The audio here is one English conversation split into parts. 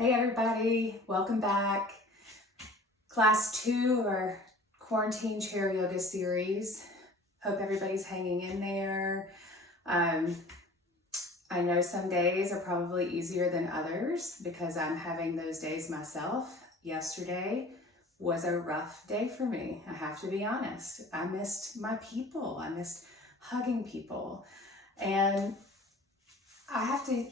Hey everybody, welcome back. Class 2 of our quarantine chair yoga series. Hope everybody's hanging in there. I know some days are probably easier than others because I'm having those days myself. Yesterday was a rough day for me, I have to be honest. I missed my people, I missed hugging people, and I have to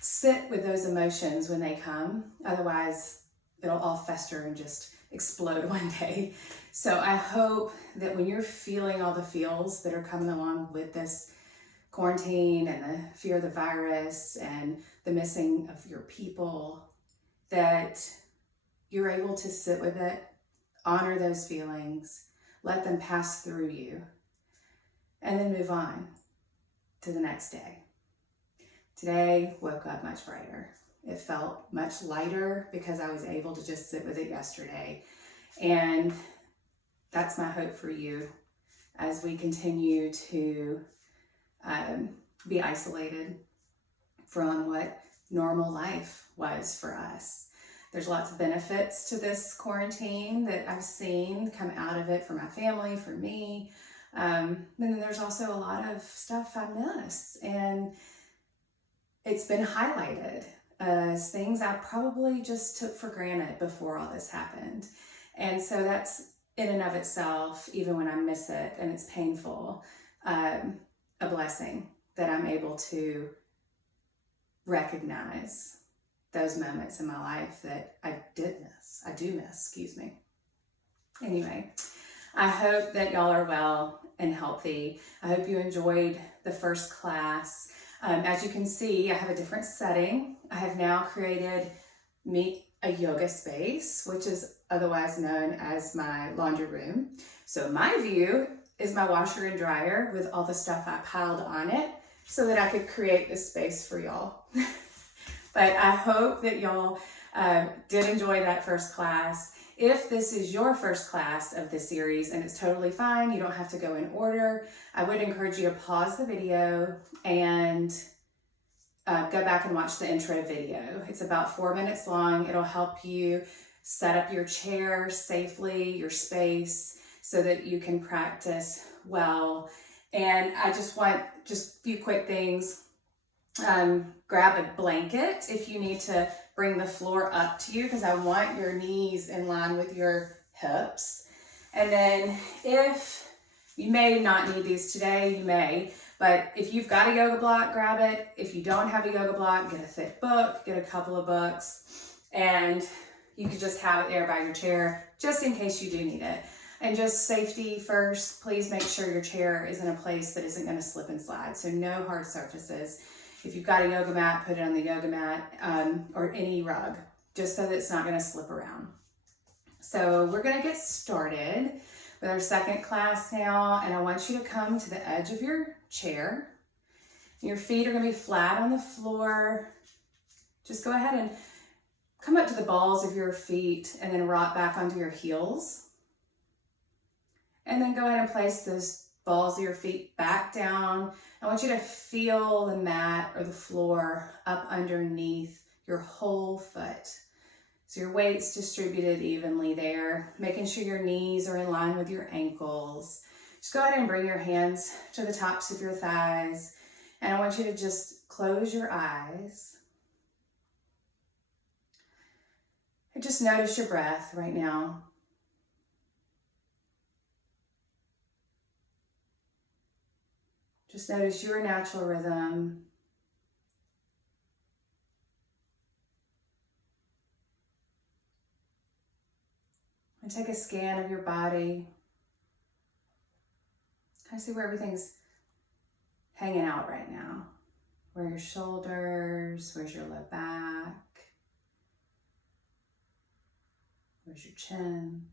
sit with those emotions when they come. Otherwise, it'll all fester and just explode one day. So I hope that when you're feeling all the feels that are coming along with this quarantine and the fear of the virus and the missing of your people, that you're able to sit with it, honor those feelings, let them pass through you, and then move on to the next day. Today woke up much brighter. It felt much lighter because I was able to just sit with it yesterday. And that's my hope for you as we continue to be isolated from what normal life was for us. There's lots of benefits to this quarantine that I've seen come out of it for my family, for me. And then there's also a lot of stuff I miss. And it's been highlighted as things I probably just took for granted before all this happened. And so that's in and of itself, even when I miss it and it's painful, a blessing that I'm able to recognize those moments in my life that I do miss. Anyway, I hope that y'all are well and healthy. I hope you enjoyed the first class. As you can see, I have a different setting. I have now created me a yoga space, which is otherwise known as my laundry room. So my view is my washer and dryer with all the stuff I piled on it so that I could create this space for y'all. But I hope that y'all did enjoy that first class. If this is your first class of the series, and it's totally fine, you don't have to go in order, I would encourage you to pause the video and go back and watch the intro video. It's about 4 minutes long. It'll help you set up your chair safely, your space, so that you can practice well. And I just want a few quick things. Grab a blanket if you need to bring the floor up to you, because I want your knees in line with your hips. And then if you may not need these today, you may, but if you've got a yoga block, grab it. If you don't have a yoga block, get a thick book, get a couple of books, and you could just have it there by your chair just in case you do need it. And just safety first, please make sure your chair is in a place that isn't going to slip and slide. So no hard surfaces. If you've got a yoga mat, put it on the yoga mat or any rug, just so that it's not going to slip around. So we're going to get started with our second class now, and I want you to come to the edge of your chair. Your feet are going to be flat on the floor. Just go ahead and come up to the balls of your feet and then rock back onto your heels. And then go ahead and place those balls of your feet back down. I want you to feel the mat or the floor up underneath your whole foot. So your weight's distributed evenly there, making sure your knees are in line with your ankles. Just go ahead and bring your hands to the tops of your thighs. And I want you to just close your eyes. And just notice your breath right now. Just notice your natural rhythm. And take a scan of your body. Kind of see where everything's hanging out right now. Where are your shoulders? Where's your low back? Where's your chin?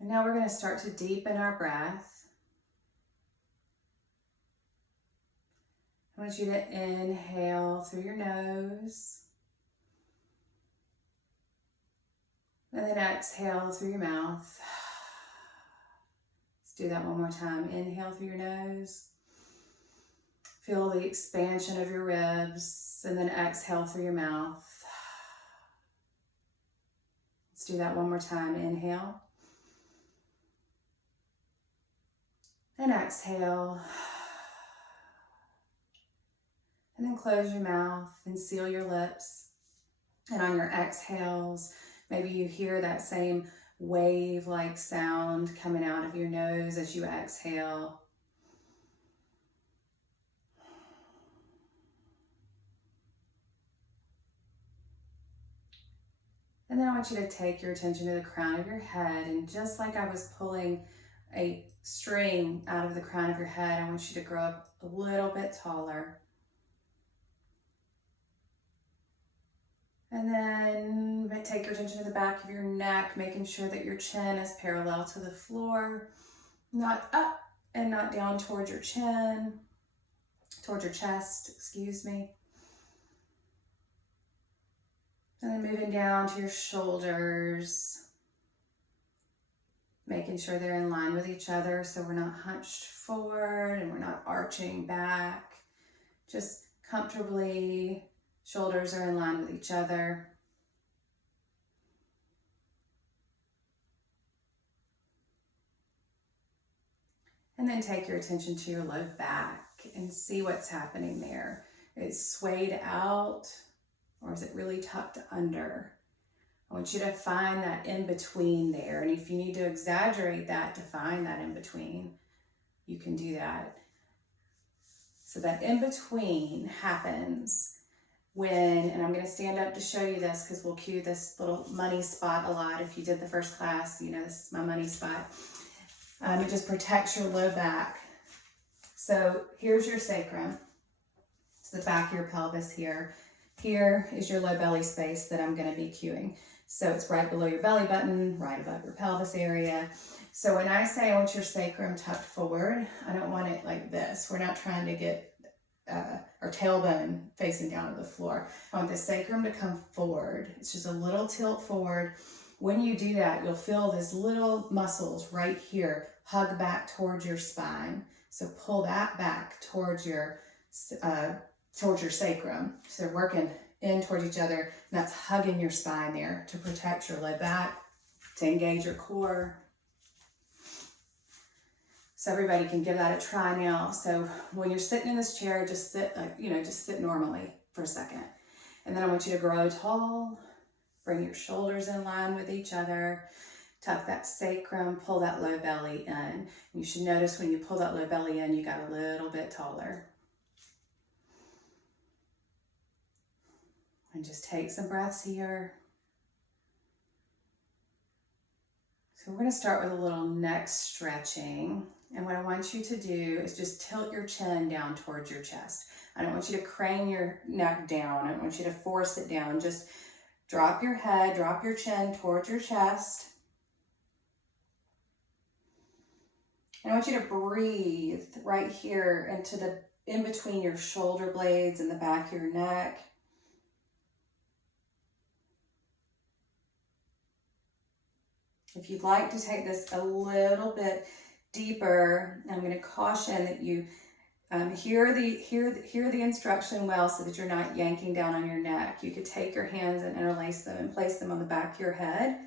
And now we're going to start to deepen our breath. I want you to inhale through your nose. And then exhale through your mouth. Let's do that one more time. Inhale through your nose. Feel the expansion of your ribs, and then exhale through your mouth. Let's do that one more time. Inhale. And exhale. And then close your mouth and seal your lips. And on your exhales, maybe you hear that same wave-like sound coming out of your nose as you exhale. And then I want you to take your attention to the crown of your head, and just like I was pulling a string out of the crown of your head, I want you to grow up a little bit taller. And then take your attention to the back of your neck, making sure that your chin is parallel to the floor, not up and not down towards your chin, towards your chest, excuse me. And then moving down to your shoulders, making sure they're in line with each other so we're not hunched forward and we're not arching back. Just comfortably, shoulders are in line with each other. And then take your attention to your low back and see what's happening there. It's swayed out, or is it really tucked under? I want you to find that in between there. And if you need to exaggerate that to find that in between, you can do that. So that in between happens when, and I'm going to stand up to show you this because we'll cue this little money spot a lot. If you did the first class, you know this is my money spot. It just protects your low back. So here's your sacrum. It's the back of your pelvis here. Here is your low belly space that I'm going to be cueing. So it's right below your belly button, right above your pelvis area. So when I say I want your sacrum tucked forward, I don't want it like this. We're not trying to get our tailbone facing down to the floor. I want the sacrum to come forward. It's just a little tilt forward. When you do that, you'll feel these little muscles right here hug back towards your spine. So pull that back towards your sacrum. So they're working in towards each other, and that's hugging your spine there to protect your low back, to engage your core. So everybody can give that a try now. So when you're sitting in this chair, just sit just sit normally for a second. And then I want you to grow tall, bring your shoulders in line with each other, tuck that sacrum, pull that low belly in. And you should notice when you pull that low belly in, you got a little bit taller. And just take some breaths here. So we're going to start with a little neck stretching. And what I want you to do is just tilt your chin down towards your chest. I don't want you to crane your neck down. I don't want you to force it down. Just drop your head, drop your chin towards your chest. And I want you to breathe right here into in between your shoulder blades and the back of your neck. If you'd like to take this a little bit deeper, I'm going to caution that you hear the instruction well so that you're not yanking down on your neck. You could take your hands and interlace them and place them on the back of your head,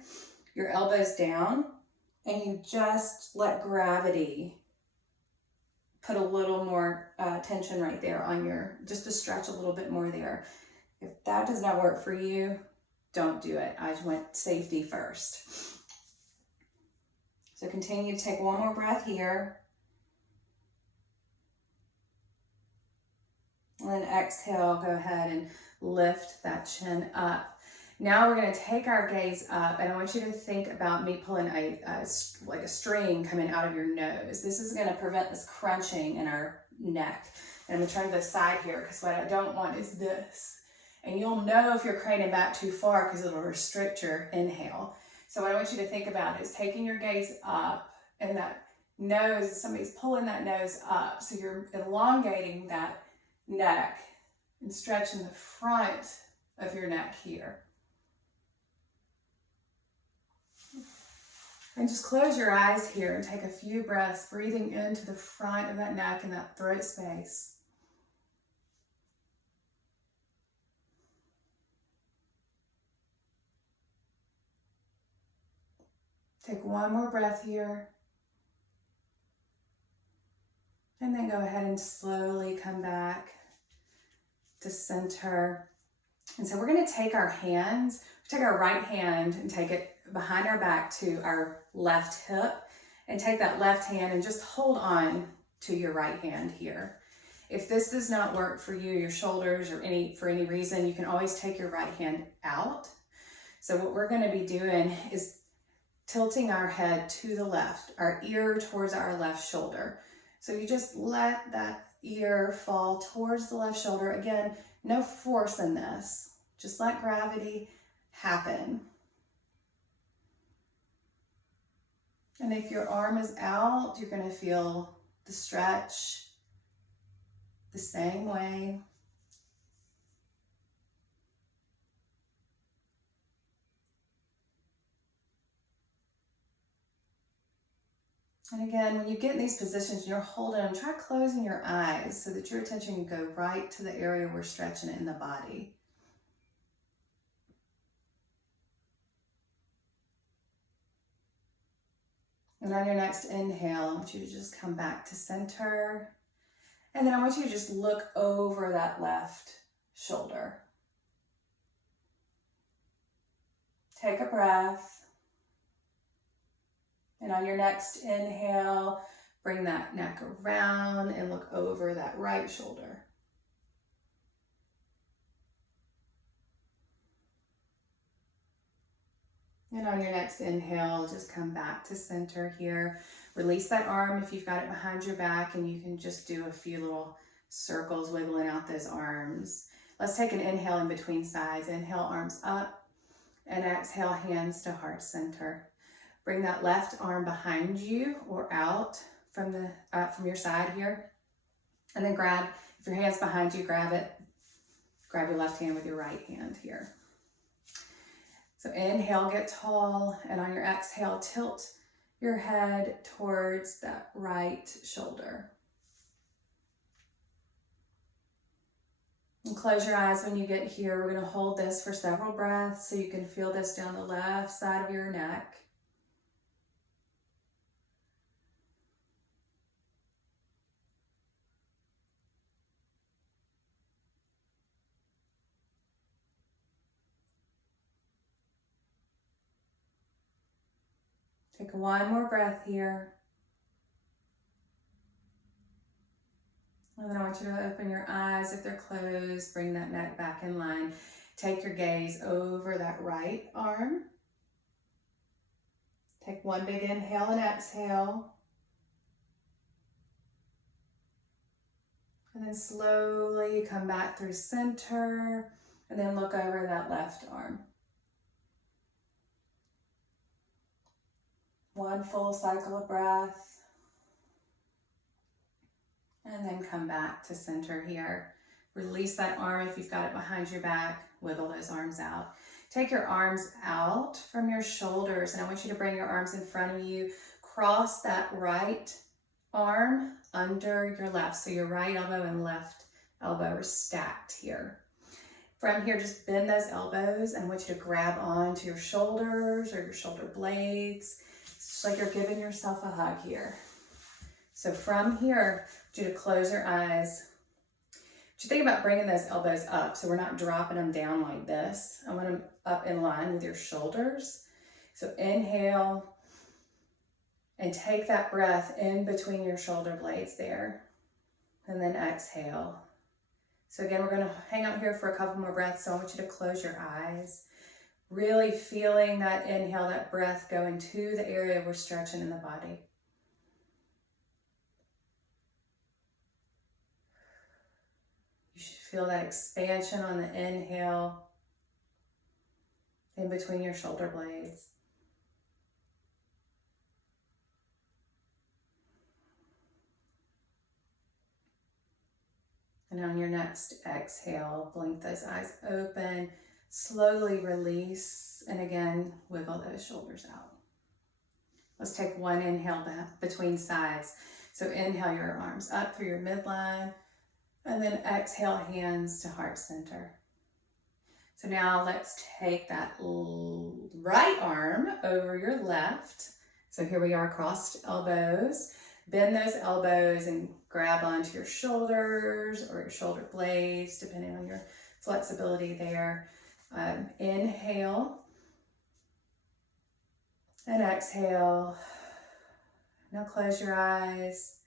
your elbows down, and you just let gravity put a little more tension right there on just to stretch a little bit more there. If that does not work for you, don't do it. I went safety first. So continue to take one more breath here. And then exhale, go ahead and lift that chin up. Now we're going to take our gaze up, and I want you to think about me pulling like a string coming out of your nose. This is going to prevent this crunching in our neck. And I'm going to turn to the side here because what I don't want is this. And you'll know if you're craning back too far because it'll restrict your inhale. So what I want you to think about is taking your gaze up, and that nose, somebody's pulling that nose up. So you're elongating that neck and stretching the front of your neck here. And just close your eyes here and take a few breaths, breathing into the front of that neck and that throat space. Take one more breath here. And then go ahead and slowly come back to center. And so we're going to take our hands, take our right hand and take it behind our back to our left hip, and take that left hand and just hold on to your right hand here. If this does not work for you, your shoulders or for any reason, you can always take your right hand out. So what we're going to be doing is tilting our head to the left, our ear towards our left shoulder. So you just let that ear fall towards the left shoulder. Again, no force in this. Just let gravity happen. And if your arm is out, you're going to feel the stretch the same way. And again, when you get in these positions, you're holding them, try closing your eyes so that your attention can go right to the area we're stretching in the body. And on your next inhale, I want you to just come back to center. And then I want you to just look over that left shoulder. Take a breath. And on your next inhale, bring that neck around and look over that right shoulder. And on your next inhale, just come back to center here. Release that arm if you've got it behind your back, and you can just do a few little circles wiggling out those arms. Let's take an inhale in between sides. Inhale, arms up, and exhale, hands to heart center. Bring that left arm behind you or out from your side here. And then grab, if your hand's behind you, grab it. Grab your left hand with your right hand here. So inhale, get tall, and on your exhale, tilt your head towards that right shoulder. And close your eyes when you get here. We're going to hold this for several breaths so you can feel this down the left side of your neck. Take one more breath here. And then I want you to open your eyes. If they're closed, bring that neck back in line. Take your gaze over that right arm. Take one big inhale and exhale. And then slowly come back through center, and then look over that left arm. One full cycle of breath. And then come back to center here. Release that arm if you've got it behind your back. Wiggle those arms out. Take your arms out from your shoulders, and I want you to bring your arms in front of you. Cross that right arm under your left. So your right elbow and left elbow are stacked here. From here, just bend those elbows, and I want you to grab onto your shoulders or your shoulder blades. It's just like you're giving yourself a hug here. So from here, I want you to close your eyes. You think about bringing those elbows up so we're not dropping them down like this. I want them up in line with your shoulders. So inhale and take that breath in between your shoulder blades there. And then exhale. So again, we're going to hang out here for a couple more breaths. So I want you to close your eyes. Really feeling that inhale, that breath going to the area we're stretching in the body. You should feel that expansion on the inhale in between your shoulder blades. And on your next exhale, blink those eyes open, slowly release, and again, wiggle those shoulders out. Let's take one inhale back between sides. So inhale your arms up through your midline, and then exhale, hands to heart center. So now let's take that right arm over your left. So here we are, crossed elbows. Bend those elbows and grab onto your shoulders or your shoulder blades, depending on your flexibility there. Inhale and exhale. Now close your eyes.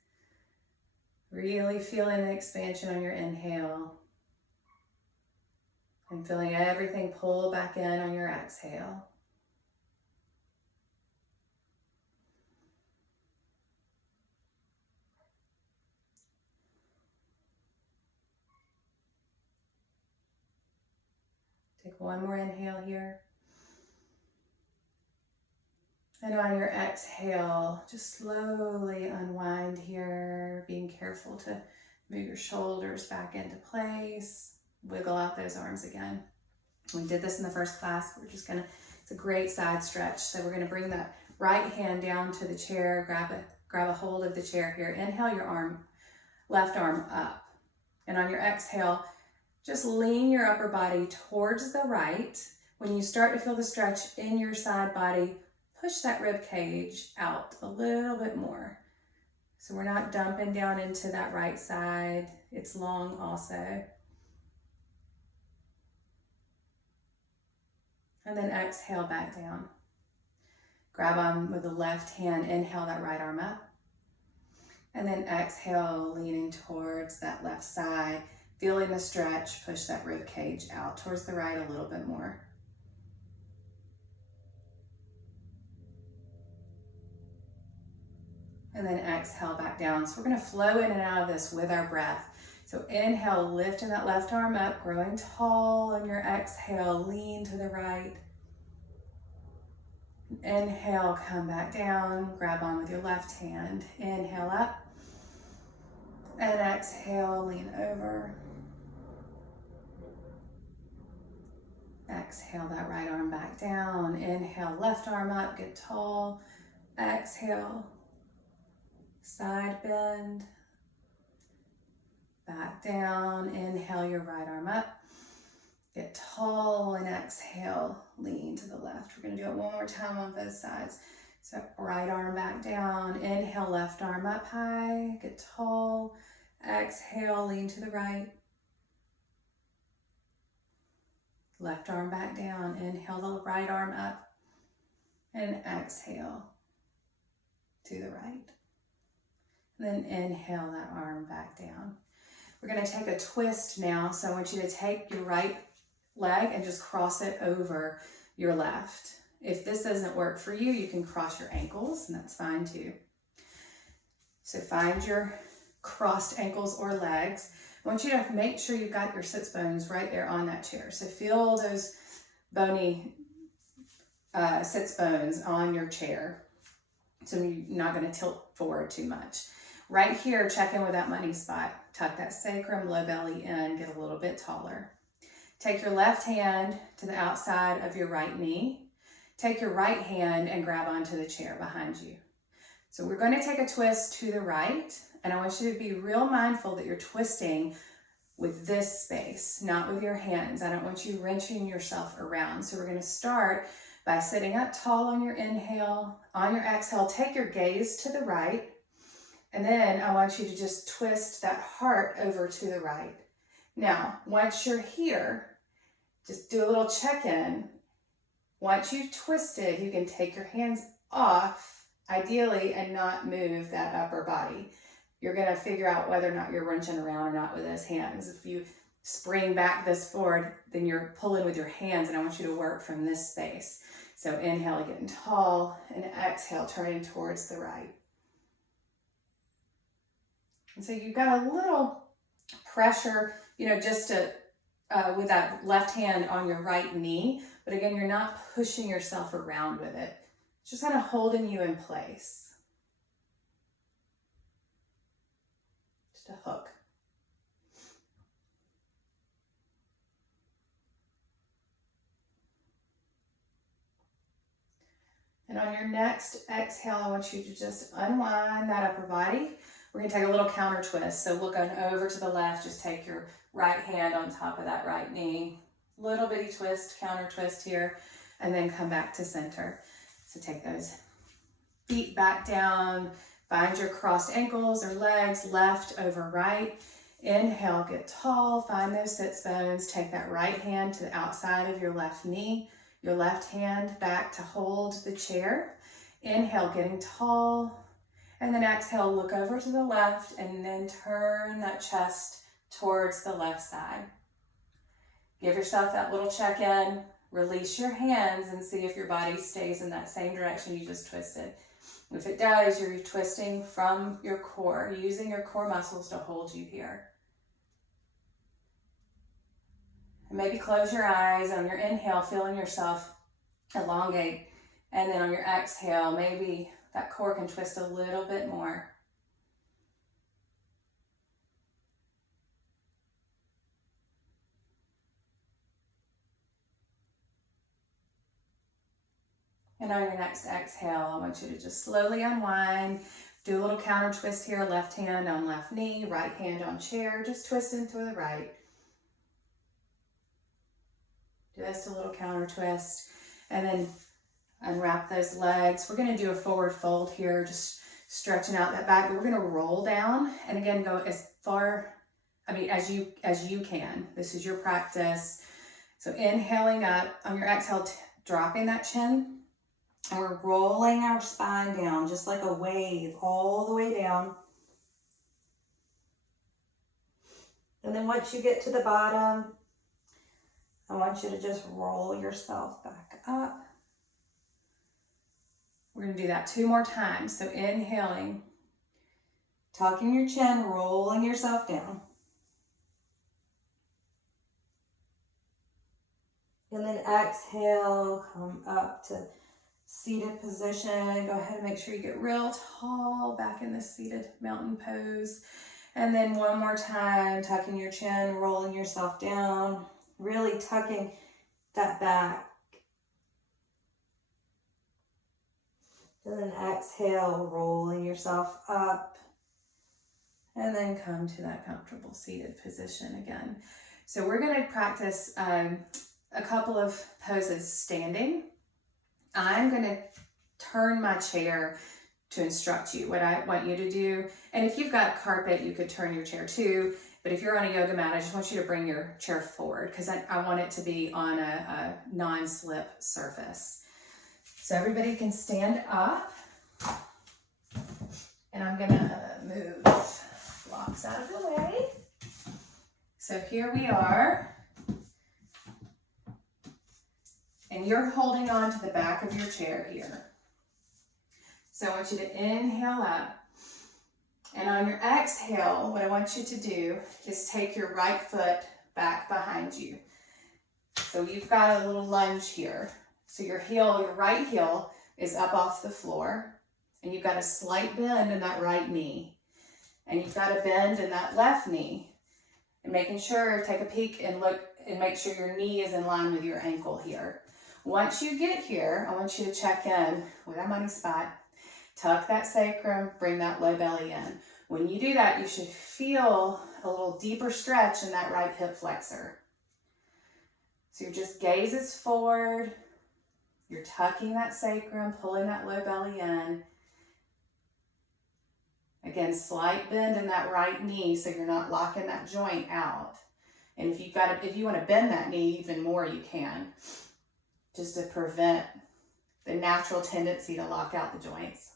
Really feeling the expansion on your inhale. And feeling everything pull back in on your exhale. Take one more inhale here. And on your exhale, just slowly unwind here, being careful to move your shoulders back into place. Wiggle out those arms again. We did this in the first class. We're just gonna, it's a great side stretch. So we're gonna bring that right hand down to the chair, grab a hold of the chair here. Inhale your left arm up. And on your exhale, just lean your upper body towards the right. When you start to feel the stretch in your side body, push that rib cage out a little bit more. So we're not dumping down into that right side. It's long also. And then exhale back down. Grab on with the left hand, inhale that right arm up. And then exhale, leaning towards that left side. Feeling the stretch, push that rib cage out towards the right a little bit more. And then exhale back down. So we're gonna flow in and out of this with our breath. So inhale, lifting that left arm up, growing tall. On your exhale, lean to the right. Inhale, come back down, grab on with your left hand. Inhale up. And exhale, lean over. Exhale that right arm back down. Inhale, left arm up, get tall. Exhale, side bend. Back down, inhale your right arm up. Get tall and exhale, lean to the left. We're gonna do it one more time on both sides. So right arm back down, inhale, left arm up high, get tall. Exhale, lean to the right. Left arm back down, inhale the right arm up. And exhale to the right. Then inhale that arm back down. We're gonna take a twist now. So I want you to take your right leg and just cross it over your left. If this doesn't work for you, you can cross your ankles, and that's fine too. So find your crossed ankles or legs. I want you to make sure you've got your sits bones right there on that chair. So feel those bony sits bones on your chair. So you're not gonna tilt forward too much. Right here, check in with that money spot. Tuck that sacrum, low belly in, get a little bit taller. Take your left hand to the outside of your right knee. Take your right hand and grab onto the chair behind you. So we're going to take a twist to the right, and I want you to be real mindful that you're twisting with this space, not with your hands. I don't want you wrenching yourself around. So we're going to start by sitting up tall on your inhale. On your exhale, take your gaze to the right, and then I want you to just twist that heart over to the right. Now, once you're here, just do a little check-in. Once you've twisted, you can take your hands off, ideally, and not move that upper body. You're gonna figure out whether or not you're wrenching around or not with those hands. If you spring back this forward, then you're pulling with your hands, and I want you to work from this space. So inhale, getting tall, and exhale, turning towards the right. And so you've got a little pressure, just to, with that left hand on your right knee, but again, you're not pushing yourself around with it. It's just kind of holding you in place. Just a hook. And on your next exhale, I want you to just unwind that upper body. We're gonna take a little counter twist. So looking over to the left, just take your right hand on top of that right knee little bitty twist, counter twist here, and then come back to center. So take those feet back down, find your crossed ankles or legs, left over right. Inhale, get tall, find those sits bones. Take that right hand to the outside of your left knee, your left hand back to hold the chair. Inhale, getting tall, and then exhale, look over to the left, and then turn that chest towards the left side. Give yourself that little check-in, release your hands, and see if your body stays in that same direction you just twisted. If it does, you're twisting from your core, using your core muscles to hold you here. And maybe close your eyes. On your inhale, feeling yourself elongate. And then on your exhale, maybe that core can twist a little bit more. And on your next exhale, I want you to just slowly unwind. Do a little counter twist here, left hand on left knee, right hand on chair, just twisting to the right. Just a little counter twist. And then unwrap those legs. We're gonna do a forward fold here, just stretching out that back. We're gonna roll down, and again, go as far, as you can. This is your practice. So inhaling up, on your exhale, dropping that chin. And we're rolling our spine down just like a wave all the way down. And then once you get to the bottom, I want you to just roll yourself back up. We're going to do that 2 more times. So inhaling, tucking your chin, rolling yourself down. And then exhale, come up to seated position. Go ahead and make sure you get real tall back in the seated mountain pose. And then one more time, tucking your chin, rolling yourself down, really tucking that back. And then exhale, rolling yourself up. And then come to that comfortable seated position again. So we're going to practice a couple of poses standing. I'm going to turn my chair to instruct you what I want you to do. And if you've got carpet, you could turn your chair too. But if you're on a yoga mat, I just want you to bring your chair forward because I want it to be on a non-slip surface. So everybody can stand up. And I'm going to move blocks out of the way. So here we are. And you're holding on to the back of your chair here. So I want you to inhale up. And on your exhale, what I want you to do is take your right foot back behind you. So you've got a little lunge here. So your right heel is up off the floor. And you've got a slight bend in that right knee. And you've got a bend in that left knee. And making sure, take a peek and look and make sure your knee is in line with your ankle here. Once you get here, I want you to check in with that money spot. Tuck that sacrum, bring that low belly in. When you do that, you should feel a little deeper stretch in that right hip flexor. So your just gaze is forward. You're tucking that sacrum, pulling that low belly in. Again, slight bend in that right knee so you're not locking that joint out. And if you want to bend that knee even more, you can, just to prevent the natural tendency to lock out the joints.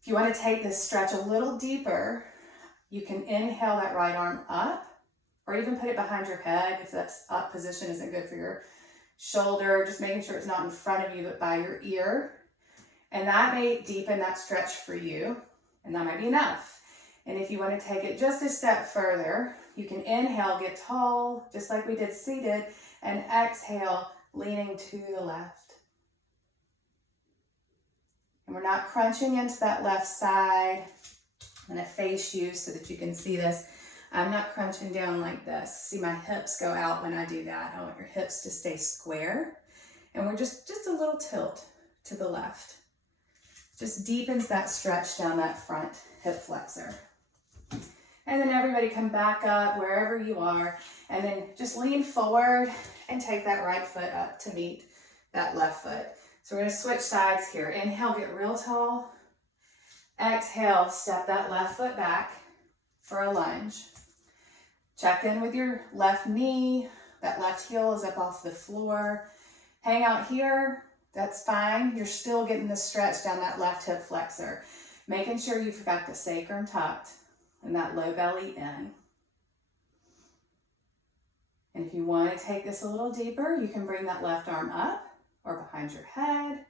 If you want to take this stretch a little deeper, you can inhale that right arm up, or even put it behind your head if that up position isn't good for your shoulder, just making sure it's not in front of you but by your ear. And that may deepen that stretch for you, and that might be enough. And if you want to take it just a step further, you can inhale, get tall, just like we did seated, and exhale, leaning to the left. And we're not crunching into that left side. I'm going to face you so that you can see this. I'm not crunching down like this. See, my hips go out when I do that. I want your hips to stay square. And we're just a little tilt to the left. Just deepens that stretch down that front hip flexor. And then everybody come back up wherever you are, and then just lean forward and take that right foot up to meet that left foot. So we're gonna switch sides here. Inhale, get real tall. Exhale, step that left foot back for a lunge. Check in with your left knee. That left heel is up off the floor. Hang out here, that's fine. You're still getting the stretch down that left hip flexor. Making sure you've got the sacrum tucked and that low belly in. And if you want to take this a little deeper, you can bring that left arm up or behind your head.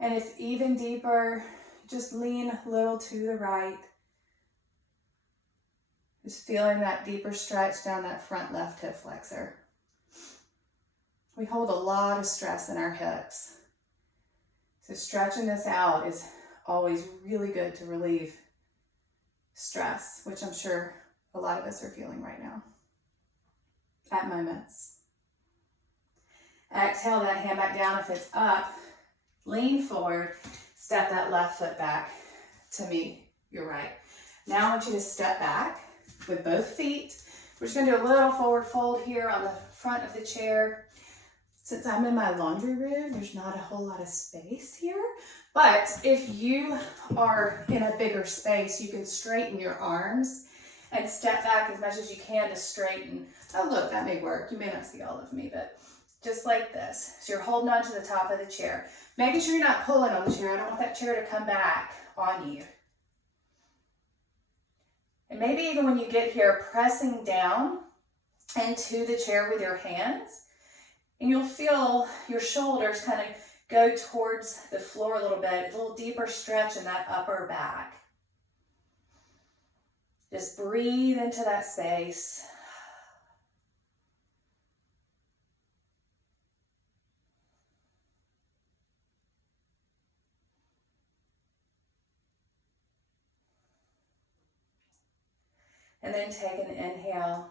And if even deeper, just lean a little to the right. Just feeling that deeper stretch down that front left hip flexor. We hold a lot of stress in our hips. So stretching this out is always really good to relieve stress, which I'm sure a lot of us are feeling right now at moments. Exhale that hand back down. If it's up, lean forward, step that left foot back to meet your right. Now I want you to step back with both feet. We're just gonna do a little forward fold here on the front of the chair. Since I'm in my laundry room, there's not a whole lot of space here, but if you are in a bigger space, you can straighten your arms and step back as much as you can to straighten. Oh look, that may work. You may not see all of me, but just like this. So you're holding on to the top of the chair. Making sure you're not pulling on the chair. I don't want that chair to come back on you. And maybe even when you get here, pressing down into the chair with your hands, and you'll feel your shoulders kind of go towards the floor a little bit, a little deeper stretch in that upper back. Just breathe into that space. And then take an inhale.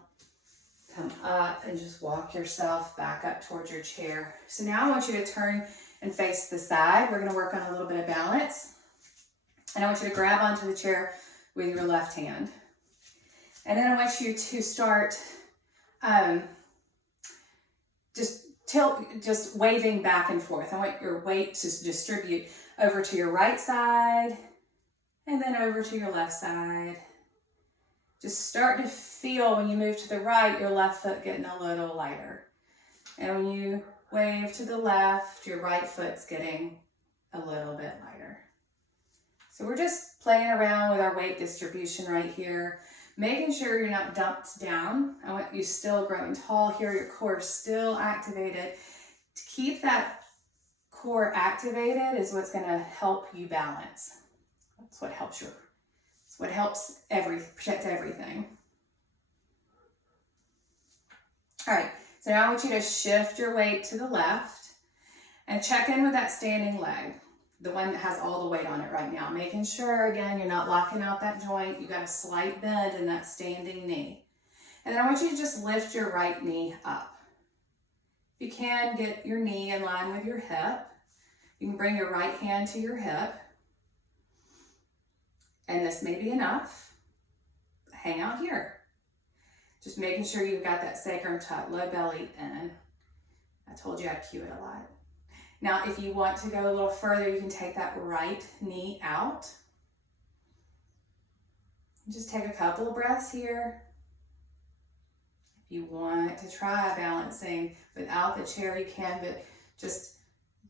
Come up and just walk yourself back up towards your chair. So now I want you to turn and face the side. We're going to work on a little bit of balance. And I want you to grab onto the chair with your left hand. And then I want you to start just waving back and forth. I want your weight to distribute over to your right side and then over to your left side. Just start to feel when you move to the right, your left foot getting a little lighter. And when you wave to the left, your right foot's getting a little bit lighter. So we're just playing around with our weight distribution right here, making sure you're not dumped down. I want you still growing tall here, your core is still activated. To keep that core activated is what's gonna help you balance. That's what helps protect everything. All right, so now I want you to shift your weight to the left and check in with that standing leg, the one that has all the weight on it right now. Making sure, again, you're not locking out that joint. You got a slight bend in that standing knee. And then I want you to just lift your right knee up. If you can, get your knee in line with your hip. You can bring your right hand to your hip. And this may be enough. Hang out here. Just making sure you've got that sacrum tucked, low belly in. I told you I'd cue it a lot. Now, if you want to go a little further, you can take that right knee out. Just take a couple of breaths here. If you want to try balancing without the chair, you can, but just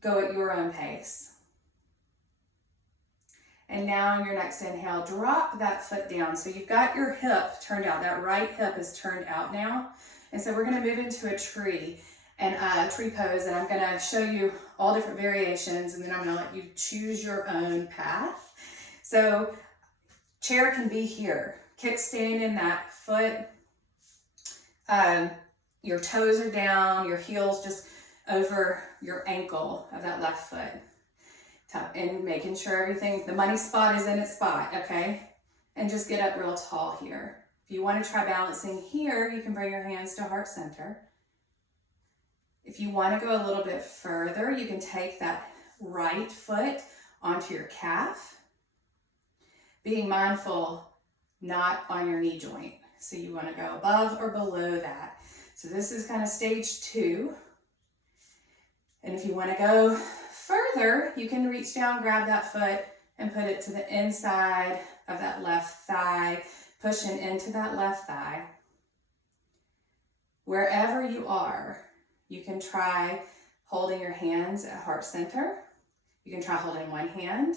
go at your own pace. And now in your next inhale, drop that foot down. So you've got your hip turned out. That right hip is turned out now. And so we're going to move into a tree pose, and I'm going to show you all different variations, and then I'm going to let you choose your own path. So chair can be here. Kickstand in that foot. Your toes are down, your heels just over your ankle of that left foot. And making sure the money spot is in its spot, okay? And just get up real tall here. If you want to try balancing here, you can bring your hands to heart center. If you want to go a little bit further, you can take that right foot onto your calf. being mindful not on your knee joint. So you want to go above or below that. So this is kind of stage 2. And if you want to go further, you can reach down, grab that foot, and put it to the inside of that left thigh, pushing into that left thigh. Wherever you are, you can try holding your hands at heart center. You can try holding one hand.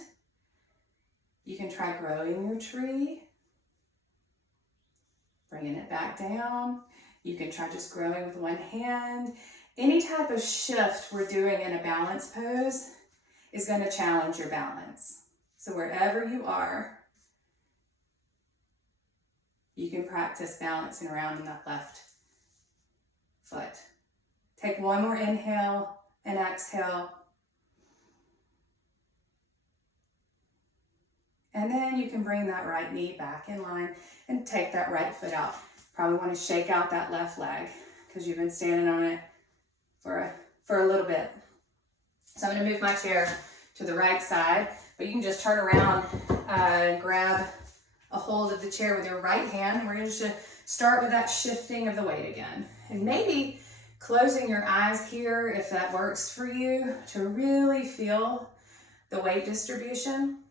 You can try growing your tree, bringing it back down. You can try just growing with one hand. Any type of shift we're doing in a balance pose is going to challenge your balance. So wherever you are, you can practice balancing around in that left foot. Take one more inhale and exhale. And then you can bring that right knee back in line and take that right foot out. Probably want to shake out that left leg because you've been standing on it for a little bit. So I'm going to move my chair to the right side, but you can just turn around and grab a hold of the chair with your right hand. And we're going to start with that shifting of the weight again. And maybe closing your eyes here, if that works for you, to really feel the weight distribution.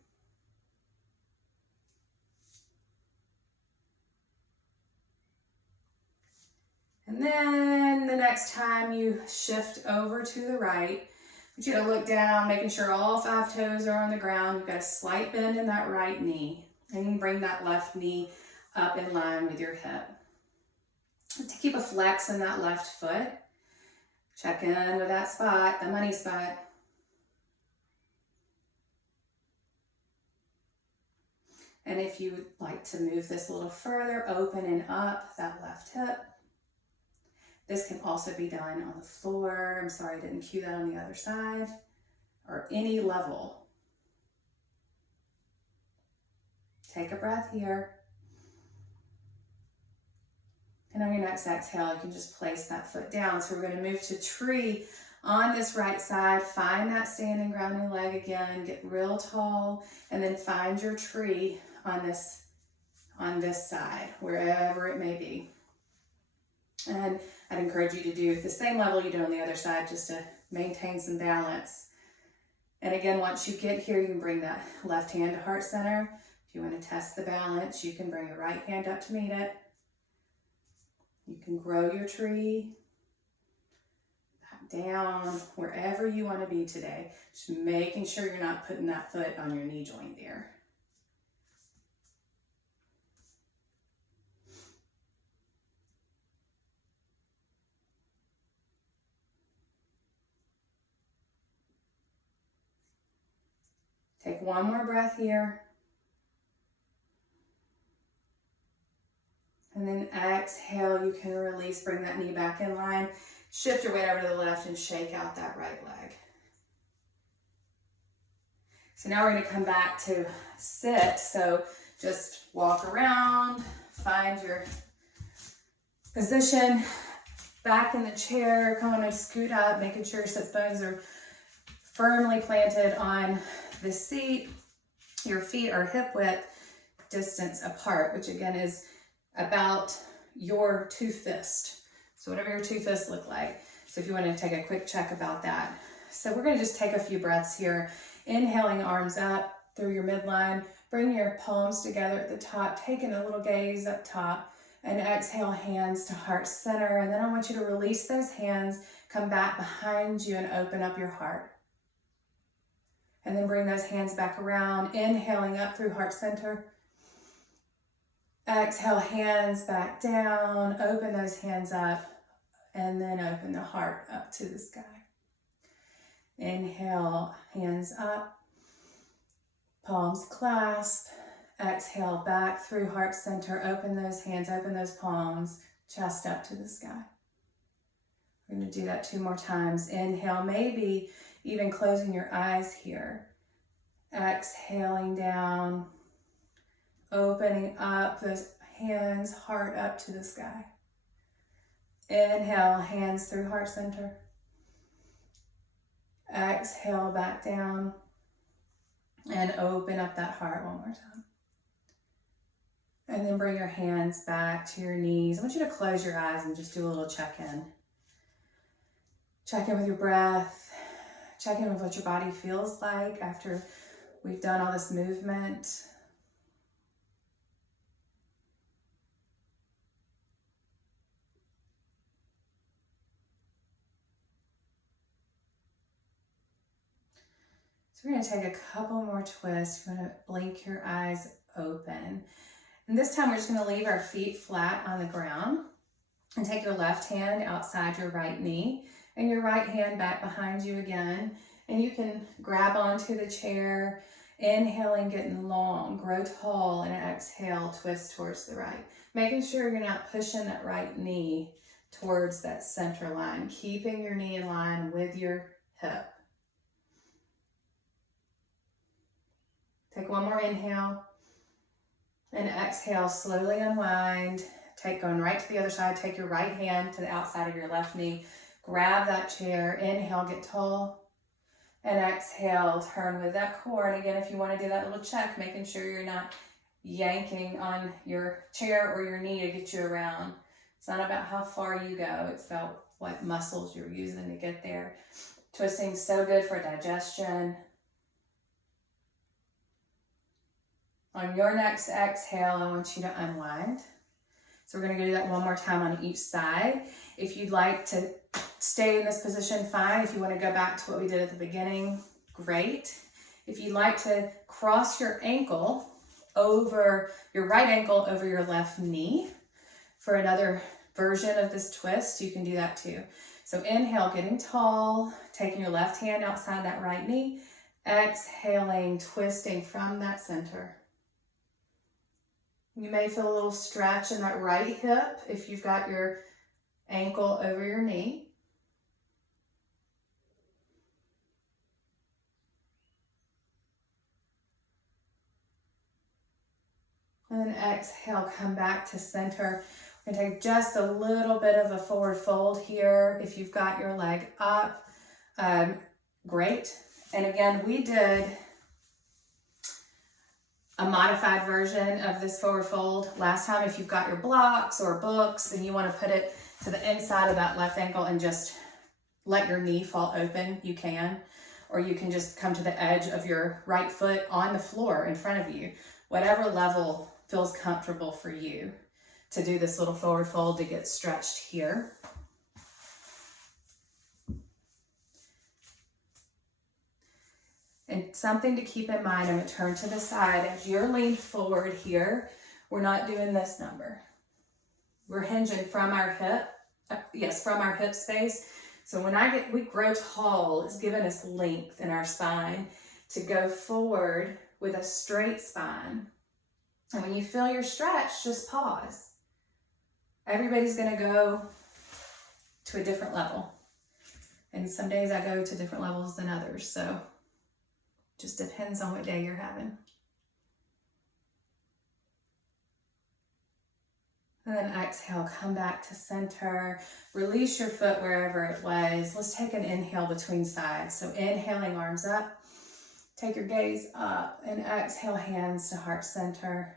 And then the next time you shift over to the right, I want you to look down, making sure all 5 toes are on the ground. You've got a slight bend in that right knee. And you can bring that left knee up in line with your hip. To keep a flex in that left foot, check in with that spot, the money spot. And if you would like to move this a little further, opening up that left hip. This can also be done on the floor. I'm sorry, I didn't cue that on the other side, or any level. Take a breath here. And on your next exhale, you can just place that foot down. So we're going to move to tree on this right side. Find that standing grounding leg again. Get real tall, and then find your tree on this side, wherever it may be. And I'd encourage you to do the same level you do on the other side, just to maintain some balance. And again, once you get here, you can bring that left hand to heart center. If you want to test the balance, you can bring your right hand up to meet it. You can grow your tree back down, wherever you want to be today. Just making sure you're not putting that foot on your knee joint there. Take one more breath here. And then exhale, you can release, bring that knee back in line. Shift your weight over to the left and shake out that right leg. So now we're going to come back to sit. So just walk around, find your position, back in the chair, kind of scoot up, making sure your sit bones are firmly planted on the seat. Your feet are hip width distance apart, which again is about your 2 fists. So whatever your 2 fists look like. So if you want to take a quick check about that. So we're going to just take a few breaths here. Inhaling, arms up through your midline. Bring your palms together at the top, taking a little gaze up top. And exhale, hands to heart center. And then I want you to release those hands, come back behind you and open up your heart. And then bring those hands back around, inhaling up through heart center. Exhale, hands back down, open those hands up, and then open the heart up to the sky. Inhale, hands up, palms clasp. Exhale, back through heart center, open those hands, open those palms, chest up to the sky. We're going to do that 2 more times. Inhale, maybe even closing your eyes here. Exhaling down, opening up those hands, heart up to the sky. Inhale, hands through heart center. Exhale, back down, and open up that heart one more time. And then bring your hands back to your knees. I want you to close your eyes and just do a little check-in. Check in with your breath. Check in with what your body feels like after we've done all this movement. So we're going to take a couple more twists. You're going to blink your eyes open. And this time we're just going to leave our feet flat on the ground and take your left hand outside your right knee and your right hand back behind you again. And you can grab onto the chair, inhaling, getting long, grow tall, and exhale, twist towards the right. Making sure you're not pushing that right knee towards that center line, keeping your knee in line with your hip. Take one more inhale and exhale, slowly unwind. Going right to the other side, take your right hand to the outside of your left knee. Grab that chair, inhale, get tall, and exhale, turn with that core. And again, if you want to do that little check, making sure you're not yanking on your chair or your knee to get you around. It's not about how far you go, it's about what muscles you're using to get there. Twisting so good for digestion. On your next exhale, I want you to unwind. So we're going to do that one more time on each side. If you'd like to stay in this position, fine. If you want to go back to what we did at the beginning, great. If you'd like to cross your ankle over, your right ankle over your left knee for another version of this twist, you can do that too. So inhale, getting tall, taking your left hand outside that right knee, exhaling, twisting from that center. You may feel a little stretch in that right hip if you've got your ankle over your knee. And then exhale, come back to center. We're going to take just a little bit of a forward fold here. If you've got your leg up, great. And again, we did a modified version of this forward fold last time. If you've got your blocks or books and you want to put it to the inside of that left ankle and just let your knee fall open, you can. Or you can just come to the edge of your right foot on the floor in front of you. Whatever level feels comfortable for you to do this little forward fold to get stretched here. And something to keep in mind, I'm going to turn to the side. As you're leaned forward here, we're not doing this number. We're hinging from our hip, from our hip space. So when we grow tall, it's giving us length in our spine to go forward with a straight spine. And when you feel your stretch, just pause. Everybody's going to go to a different level. And some days I go to different levels than others, so just depends on what day you're having. And then exhale, come back to center. Release your foot wherever it was. Let's take an inhale between sides. So inhaling, arms up. Take your gaze up and exhale, hands to heart center.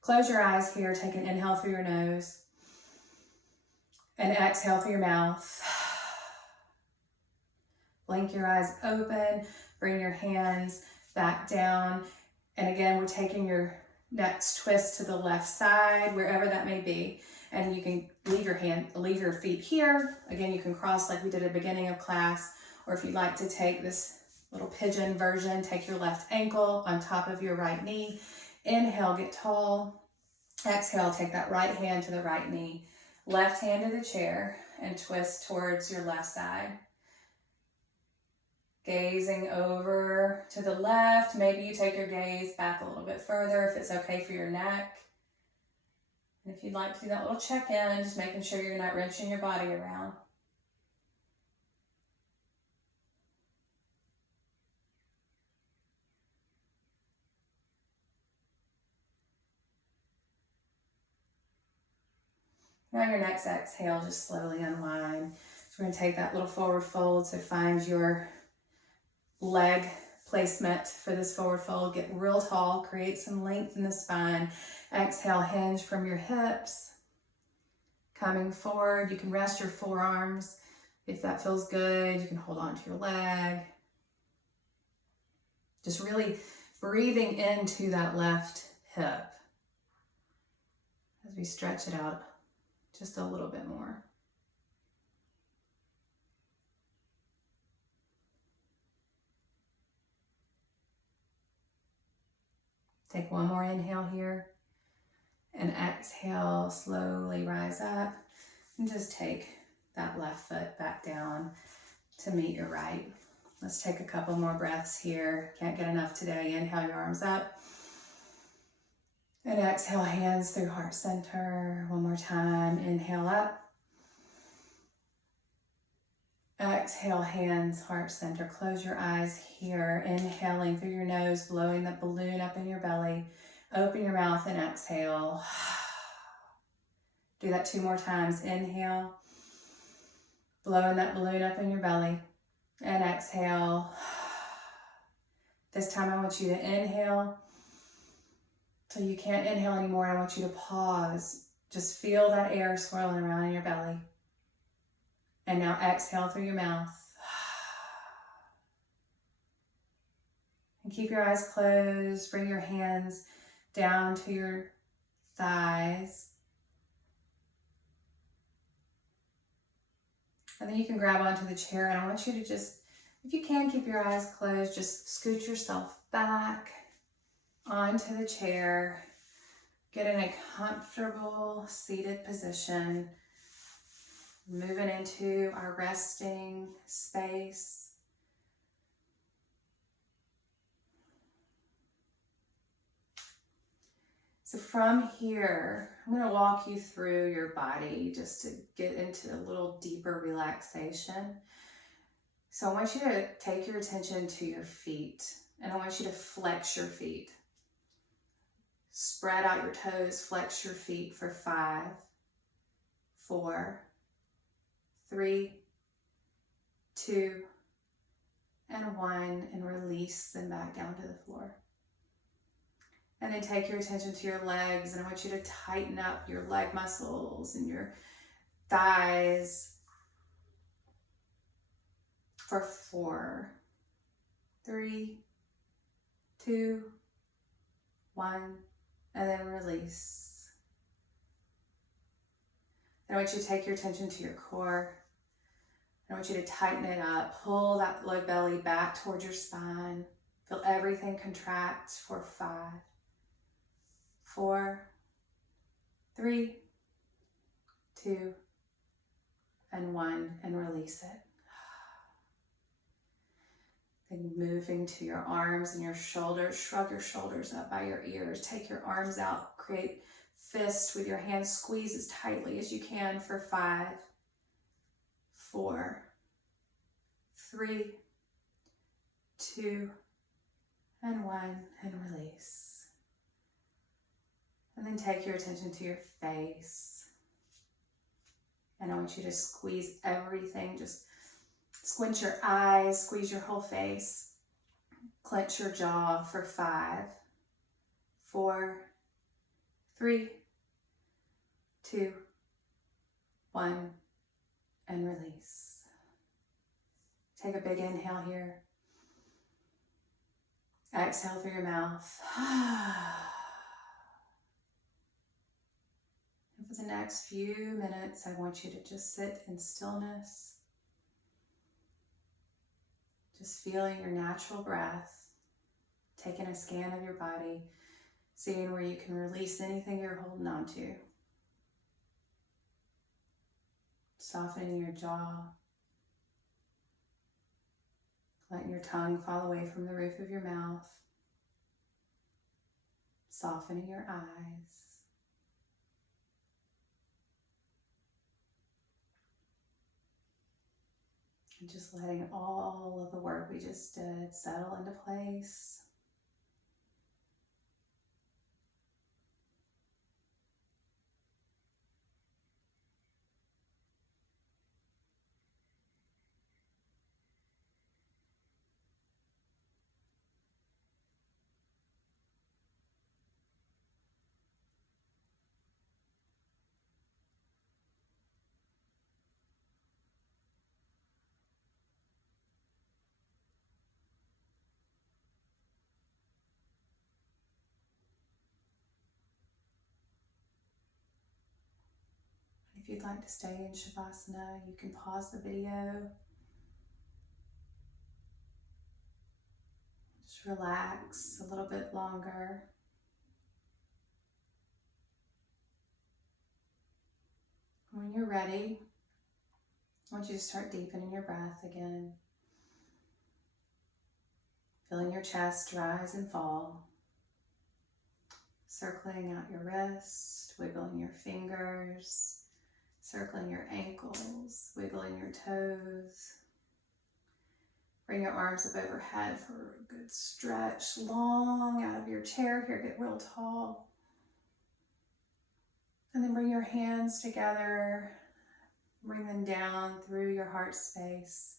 Close your eyes here. Take an inhale through your nose and exhale through your mouth. Blink your eyes open. Bring your hands back down. And again, we're taking your next twist to the left side, wherever that may be. And you can leave your feet here. Again, you can cross like we did at the beginning of class. Or if you'd like to take this little pigeon version, take your left ankle on top of your right knee. Inhale, get tall. Exhale, take that right hand to the right knee. Left hand to the chair and twist towards your left side. Gazing over to the left. Maybe you take your gaze back a little bit further if it's okay for your neck. And if you'd like to do that little check-in, just making sure you're not wrenching your body around. Now your next exhale, just slowly unwind. So we're going to take that little forward fold. So find your leg placement for this forward fold. Get real tall, create some length in the spine. Exhale, hinge from your hips. Coming forward, you can rest your forearms if that feels good. You can hold on to your leg. Just really breathing into that left hip as we stretch it out just a little bit more. Take one more inhale here, and exhale, slowly rise up, and just take that left foot back down to meet your right. Let's take a couple more breaths here. Can't get enough today. Inhale your arms up, and exhale, hands through heart center. One more time. Inhale up. Exhale, hands, heart center. Close your eyes here. Inhaling through your nose, blowing that balloon up in your belly. Open your mouth and exhale. Do that 2 more times. Inhale, blowing that balloon up in your belly. And exhale. This time I want you to inhale till you can't inhale anymore. I want you to pause. Just feel that air swirling around in your belly. And now exhale through your mouth. And keep your eyes closed. Bring your hands down to your thighs. And then you can grab onto the chair, and I want you to just, if you can, keep your eyes closed. Just scoot yourself back onto the chair. Get in a comfortable seated position. Moving into our resting space. So from here, I'm going to walk you through your body just to get into a little deeper relaxation. So I want you to take your attention to your feet, and I want you to flex your feet. Spread out your toes, flex your feet for 5, 4, 3, 2, and 1, and release them back down to the floor. And then take your attention to your legs, and I want you to tighten up your leg muscles and your thighs for 4, 3, 2, 1, and then release. And I want you to take your attention to your core. I want you to tighten it up. Pull that low belly back towards your spine. Feel everything contract for 5, 4, 3, 2, and 1, and release it. Then moving to your arms and your shoulders. Shrug your shoulders up by your ears. Take your arms out. Create fists with your hands. Squeeze as tightly as you can for 5, 4, 3, 2, and 1, and release. And then take your attention to your face. And I want you to squeeze everything. Just squint your eyes, squeeze your whole face. Clench your jaw for 5, 4, 3, 2, 1, and release. Take a big inhale here. Exhale through your mouth. And for the next few minutes, I want you to just sit in stillness. Just feeling your natural breath. Taking a scan of your body. Seeing where you can release anything you're holding on to. Softening your jaw. Letting your tongue fall away from the roof of your mouth. Softening your eyes. And just letting all of the work we just did settle into place. If you'd like to stay in Shavasana, you can pause the video. Just relax a little bit longer. When you're ready, I want you to start deepening your breath again. Feeling your chest rise and fall. Circling out your wrist, wiggling your fingers, circling your ankles, wiggling your toes. Bring your arms up overhead for a good stretch, long out of your chair here, get real tall. And then bring your hands together, bring them down through your heart space,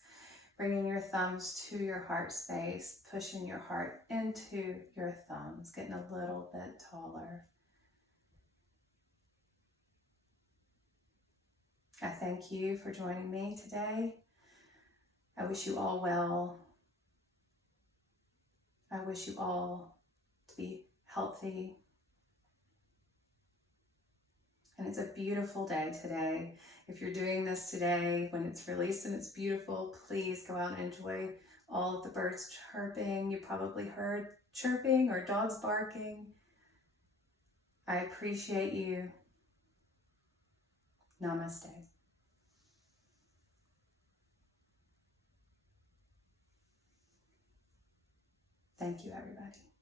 bringing your thumbs to your heart space, pushing your heart into your thumbs, getting a little bit taller. I thank you for joining me today. I wish you all well. I wish you all to be healthy. And it's a beautiful day today. If you're doing this today, when it's released and it's beautiful, please go out and enjoy all of the birds chirping. You probably heard chirping or dogs barking. I appreciate you. Namaste. Thank you, everybody.